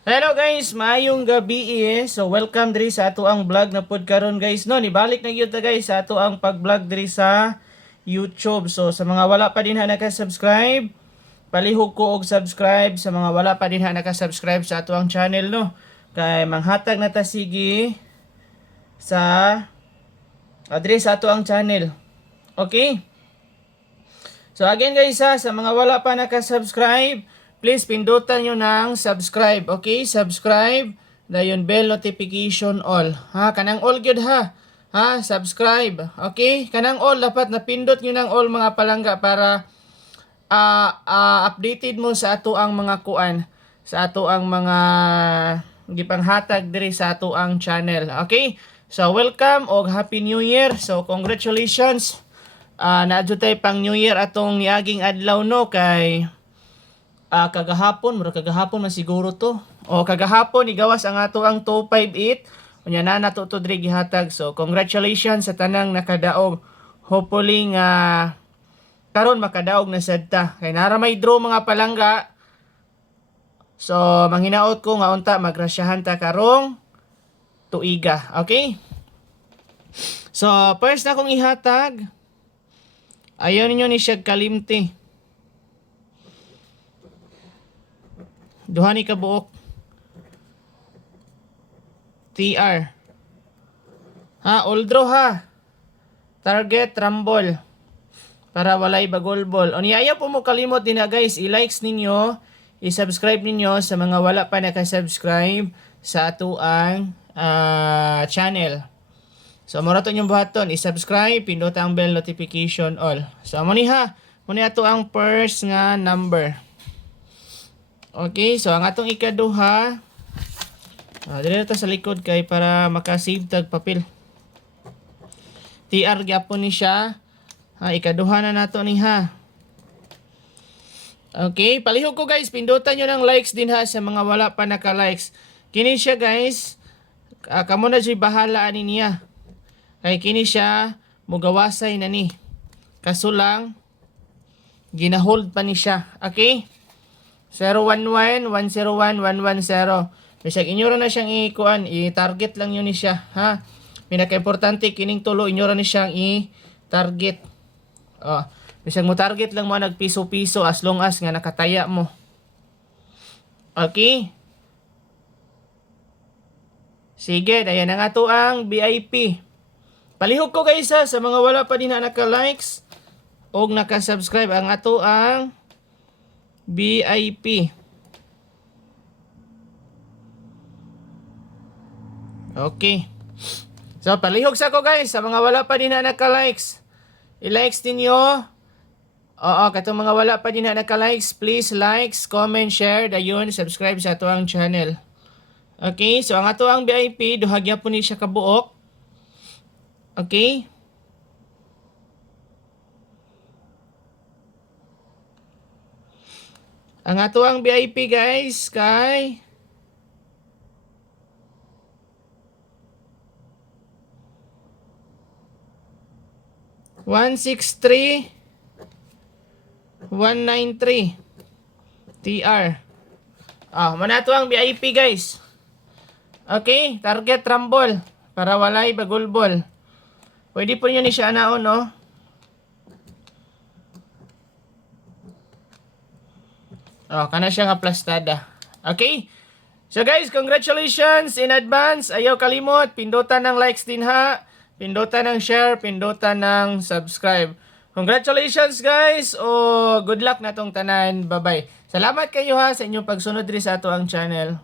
Hello guys, maayong gabi So welcome diri sa ato ang vlog na pod karon guys no. Nibalik na gyud ta guys sa ato ang pag-vlog diri sa YouTube. So sa mga wala pa din ha naka-subscribe, palihog ko og subscribe sa mga wala pa din ha naka-subscribe sa ato ang channel no. Kay manghatag na ta sige sa address sa ato ang channel. Okay? So again guys sa mga wala pa naka-subscribe, please pindutan nyo ng subscribe. Okay? Subscribe. Dayon bell notification all. Ha? Kanang all good ha. Ha? Subscribe. Okay? Kanang all. Dapat napindot nyo ng all mga palangga para updated mo sa ato ang mga kuan. Sa ato ang mga gipanghatag diri sa ato ang channel. Okay? So welcome og Happy New Year. So congratulations. Naadyo tay pang New Year atong niaging adlaw no kay kagahapon man siguro to. O kagahapon igawas ang ato ang 258. Unya na nato to diri gihatag. So congratulations sa tanang nakadaog. Hopefully nga karon makadaog na sad ta. Kay nara may draw mga palangga. So manghinaot ko nga unta magrasyahan ta karong tuiga. Okay? So first na kong ihatag. Ayaw ninyo ni siya kalimti. Duha ni kabuok. TR. Ha, all draw ha. Target, rumble. Para walay bagol-bol. O niya, ayaw po mo kalimot din na guys. I-likes ninyo. I-subscribe ninyo sa mga wala pa nakasubscribe sa ato ang channel. So, mura to yung buhaton. I-subscribe. Pindot ang bell notification all. So, muni ha. Muni ato ang first nga number. Okay, so ang atong ikaduha, dili ta sa likod kay para maka-save tag papel. TR gyapon ni siya. Ikaduha na nato ni ha. Okay, palihog ko guys, pindutan nyo ng likes din ha sa mga wala pa naka-likes. Kini siya guys, kamo na siya bahala ani niya. Kay kini siya mugawasay na ni. Kaso lang ginahold pa ni siya. Okay? 011 101 110. Bisag inyo na siyang ikuan, i-target lang yun ni siya, ha. Pinaka-importante kining tulo inyo ni siyang i-target. Oh, bisag mo target lang mo nagpiso-piso as long as nga nakataya mo. Okay? Sige, dayan ang ato ang VIP. Palihog ko guys ha, sa mga wala pa din na naka-likes o naka-subscribe ang ato ang VIP. Okay. So, palihog sa ko guys. Sa mga wala pa din na naka-likes. I-likes ninyo. Oo, katong mga wala pa din na naka-likes. Please likes, comment, share. Dayon, subscribe sa ato ang channel. Okay. So, ang ato ang VIP. Duhagya po ni siya kabuok. Okay. Ang ato ang VIP guys kay 163 TR. Manato ang VIP guys. Okay, target rumble para walay bagulbol. Pwede po niyo ni siya anaon no. Kana siya nga plastada. Okay? So guys, congratulations in advance. Ayaw kalimot, pindutan ng likes din ha. Pindutan ng share, pindutan ng subscribe. Congratulations guys. Good luck na tong tanan. Bye-bye. Salamat kayo ha sa inyong pagsunod rin sa ato ang channel.